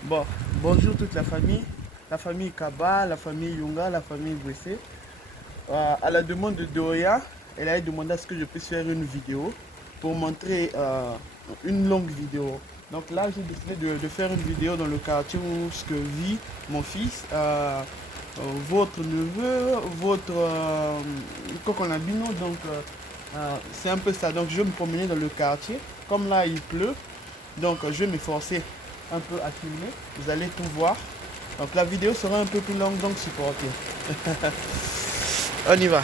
Bon, bonjour toute la famille Kaba, la famille Yunga, la famille Gwese. À la demande de Doya, elle a demandé à ce que je puisse faire une vidéo pour montrer une longue vidéo. Donc là, j'ai décidé de faire une vidéo dans le quartier où ce que vit mon fils, votre neveu, votre Kokonabino. Donc c'est un peu ça. Donc je vais me promener dans le quartier. Comme là, il pleut, donc je vais m'efforcer un peu à filmer. Vous allez tout voir. Donc la vidéo sera un peu plus longue, donc supportez. On y va.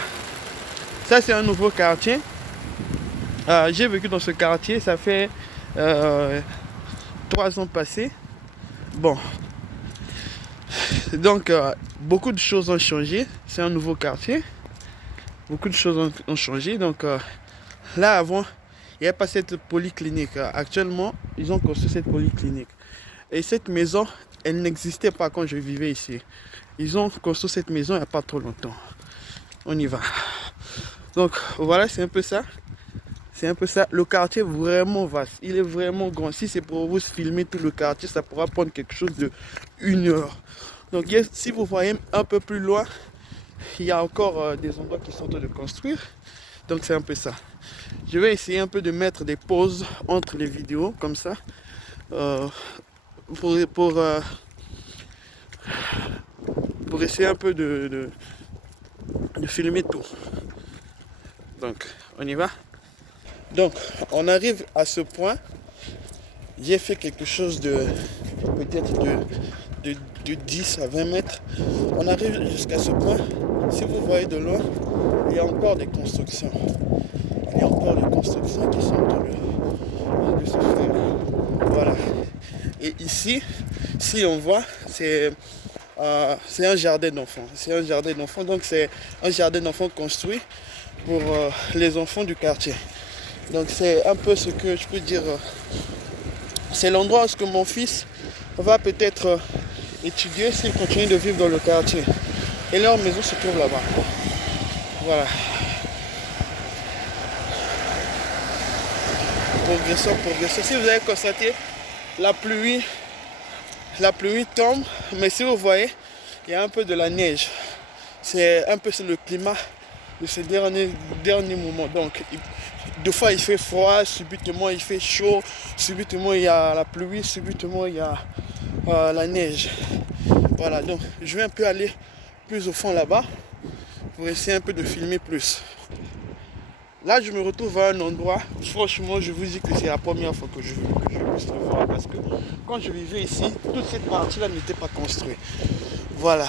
Ça c'est un nouveau quartier. J'ai vécu dans ce quartier, ça fait 3 ans passés. Bon, donc beaucoup de choses ont changé. C'est un nouveau quartier. Beaucoup de choses ont changé. Donc là avant, il n'y avait pas cette polyclinique. Actuellement, ils ont construit cette polyclinique. Et cette maison, elle n'existait pas quand je vivais ici. Ils ont construit cette maison il n'y a pas trop longtemps. On y va. Donc voilà, c'est un peu ça. C'est un peu ça. Le quartier est vraiment vaste. Il est vraiment grand. Si c'est pour vous filmer tout le quartier, ça pourra prendre quelque chose de 1 heure. Donc si vous voyez un peu plus loin, il y a encore des endroits qui sont en train de construire. Donc c'est un peu ça. Je vais essayer un peu de mettre des pauses entre les vidéos, comme ça. euh, pour essayer un peu de filmer tout. Donc, on y va. Donc, on arrive à ce point. J'ai fait quelque chose de peut-être de 10 à 20 mètres. On arrive jusqu'à ce point. Si vous voyez de loin, il y a encore des constructions. Il y a encore des constructions qui sont en train de se faire. Voilà. Et ici, si on voit, c'est un jardin d'enfants. C'est un jardin d'enfants. Donc, c'est un jardin d'enfants construit pour les enfants du quartier. Donc c'est un peu ce que je peux dire. C'est l'endroit où mon fils va peut-être étudier s'il continue de vivre dans le quartier. Et leur maison se trouve là-bas. Voilà. Progressons, progressons. Si vous avez constaté, la pluie tombe, mais si vous voyez, il y a un peu de la neige. C'est un peu le climat de ces derniers moments. Donc, deux fois il fait froid, subitement il fait chaud, subitement il y a la pluie, subitement il y a la neige. Voilà, donc je vais un peu aller plus au fond là-bas pour essayer un peu de filmer plus. Là, je me retrouve à un endroit, franchement, je vous dis que c'est la première fois que je puisse le voir parce que quand je vivais ici, toute cette partie-là n'était pas construite. Voilà,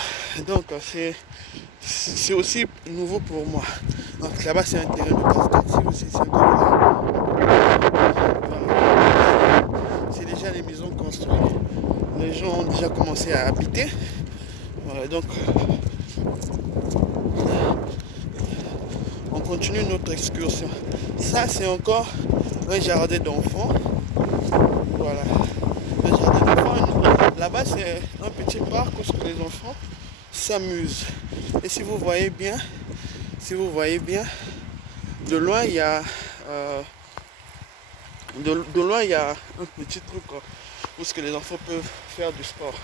donc c'est aussi nouveau pour moi. Donc là-bas, c'est un terrain de basket. Si vous c'est un terrain. Voilà. C'est déjà les maisons construites. Les gens ont déjà commencé à habiter. Voilà, donc on continue notre excursion. Ça, c'est encore un jardin d'enfants. Voilà. Un jardin d'enfants. Là-bas, c'est un petit parc où les enfants s'amusent. Et si vous voyez bien, de loin, il y a de loin, il y a un petit truc où les enfants peuvent faire du sport.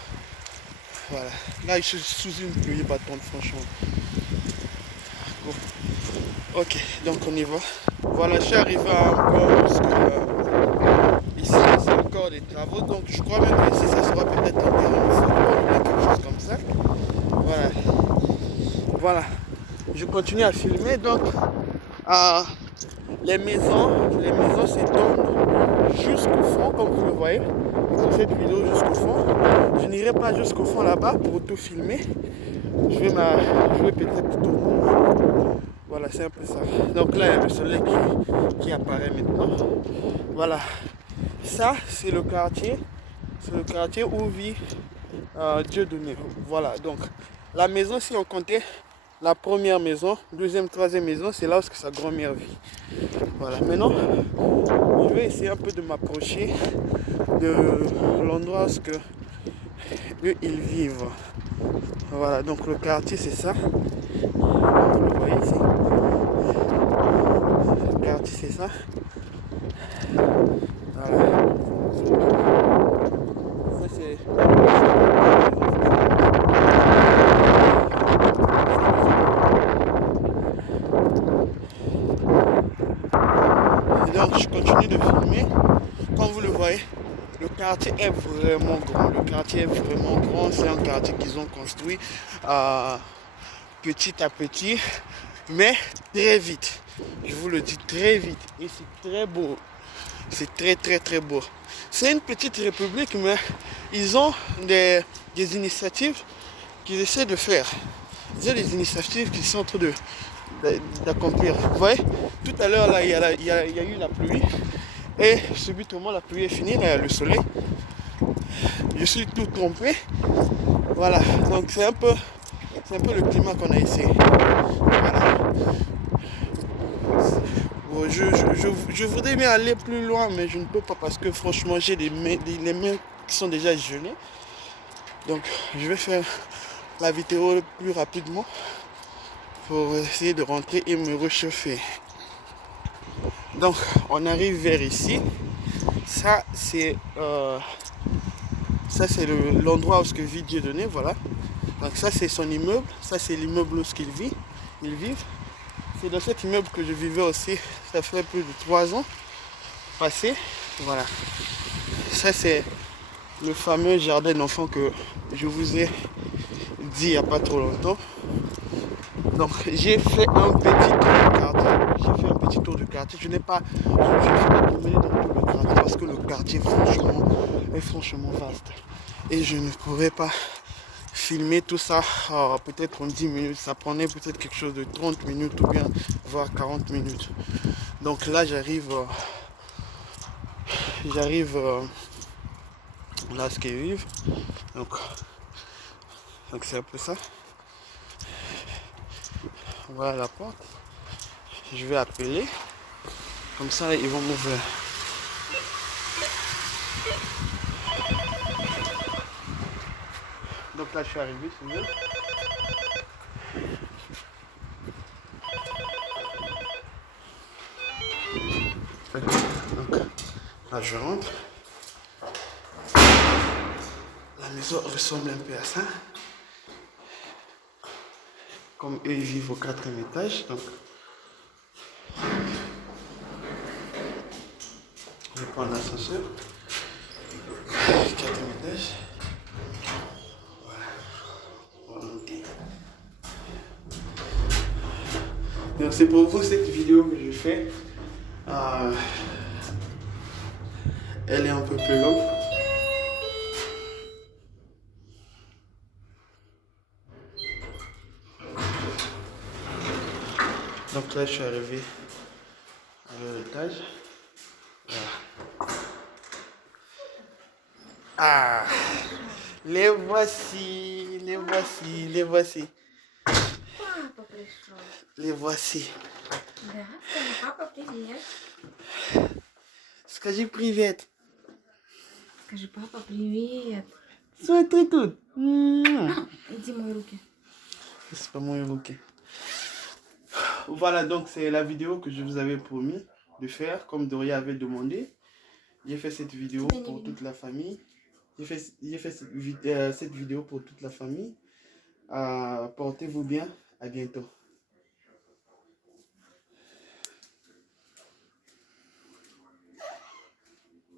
Voilà. Là, je suis sous une pluie battante, franchement. Bon. Ok, donc on y va. Voilà, je suis arrivé à un point parce que ici, c'est encore des travaux. Donc, je crois même que ici, ça sera peut-être un terrain de football ou quelque chose comme ça. Voilà. Voilà. Je continue à filmer. Donc, les maisons s'étendent jusqu'au fond, comme vous le voyez, sur cette vidéo jusqu'au fond. Je n'irai pas jusqu'au fond là-bas pour tout filmer. Je vais peut-être tourner. Voilà, c'est un peu ça. Donc là, il y a le soleil qui apparaît maintenant. Voilà. Ça, c'est le quartier. C'est le quartier où vit Dieudonné. Voilà, donc la maison, si on comptait la première maison, deuxième, troisième maison, c'est là où sa grand-mère vit. Voilà, maintenant, je vais essayer un peu de m'approcher de l'endroit où ils vivent. Voilà, donc le quartier, c'est ça. Vous le voyez ici. Le quartier, c'est ça. Voilà. Ça, Et donc je continue de filmer. Comme vous le voyez, le quartier est vraiment grand. Le quartier est vraiment grand. C'est un quartier qu'ils ont construit petit à petit, mais très vite. Je vous le dis, très vite. Et c'est très beau. C'est très beau. C'est une petite république, mais ils ont des initiatives qu'ils essaient de faire. Ils ont des initiatives qui sont en train d'accomplir. Vous voyez, tout à l'heure, là, il y a eu la pluie. Et subitement, la pluie est finie, là, il y a le soleil. Je suis tout trompé. Voilà, donc c'est un peu le climat qu'on a ici. Voilà. Bon, je voudrais bien aller plus loin, mais je ne peux pas parce que franchement, j'ai les mains qui sont déjà gelées. Donc, je vais faire la vidéo le plus rapidement pour essayer de rentrer et me réchauffer. Donc, on arrive vers ici. Ça, c'est l'endroit où vit Dieudonné, voilà. Donc ça, c'est son immeuble. Ça, c'est l'immeuble où ils vivent. C'est dans cet immeuble que je vivais aussi. Ça fait plus de 3 ans passés. Voilà. Ça, c'est le fameux jardin d'enfants que je vous ai dit il n'y a pas trop longtemps. Donc, j'ai fait un petit tour du quartier. Je ne suis pas promené dans tout le quartier parce que le quartier est franchement vaste. Et je ne pourrais pas filmer tout ça peut-être en 10 minutes. Ça prenait peut-être quelque chose de 30 minutes ou bien voire 40 minutes. Donc là, j'arrive là ce qu'ils vivent. Donc c'est un peu ça. Voilà la porte. Je vais appeler. Comme ça, ils vont m'ouvrir. Donc là, je suis arrivé, c'est mieux. Donc là, je rentre. La maison ressemble un peu à ça. Comme eux, ils vivent au 4e étage. Donc, je vais prendre l'ascenseur. 4e étage. Voilà. Donc c'est pour vous cette vidéo que je fais. Elle est un peu plus longue. Donc là, je suis arrivé à l'étage. Voilà. Ah, les voici, les voici, les voici. Les voici. Папа, привет. Скажи привет. Скажи, папа, привет. Смотри тут. Иди мои руки. C'est pas mon ruquet. Voilà, donc c'est la vidéo que je vous avais promis de faire, comme Doria avait demandé. J'ai fait cette vidéo pour toute la famille. J'ai fait cette vidéo pour toute la famille. Portez-vous bien. À bientôt.